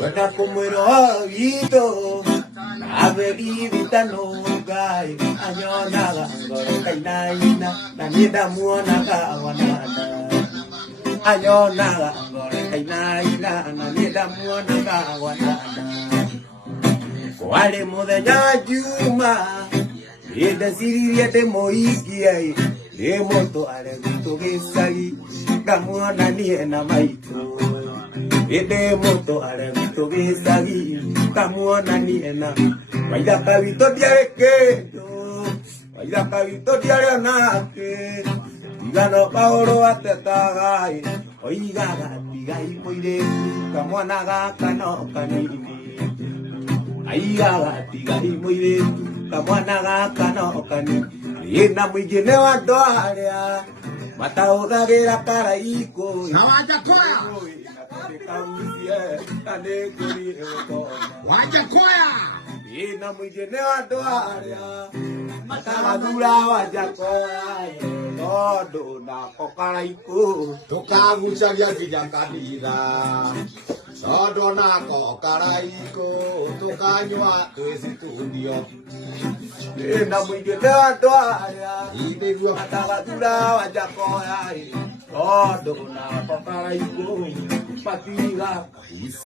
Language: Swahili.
Bata kumwero ito Averivita no gai Anyonaga Gore kainaina Nanida muonaga Awanada Anyonaga Gore kainaina Nanida muonaga Awanada Wale muthenya juma Inde siririe de moikiai De moto ale guto gisagi Kamuona nie na maitu Inde moto ale guto gisagi Kamuona nie na Waida kavito diare keto Waida kavito diare nake Igano paoro atetagai Oigaga tigai moire Kamuona ga kano kanini Aigaga tigai moire Kamwana gaka no kani ina mwingine wa ndoaria matauthagira karaiko na Wajakoya ina mwingine wa ndoaria matagathura Wajakoya tondu nako karaiko tukagucaria nginya kanitha tondu nako karaiko tukanyua twi studio ina mwingine wa ndoaria matagathura Wajakoya tondu nako karaiko patiga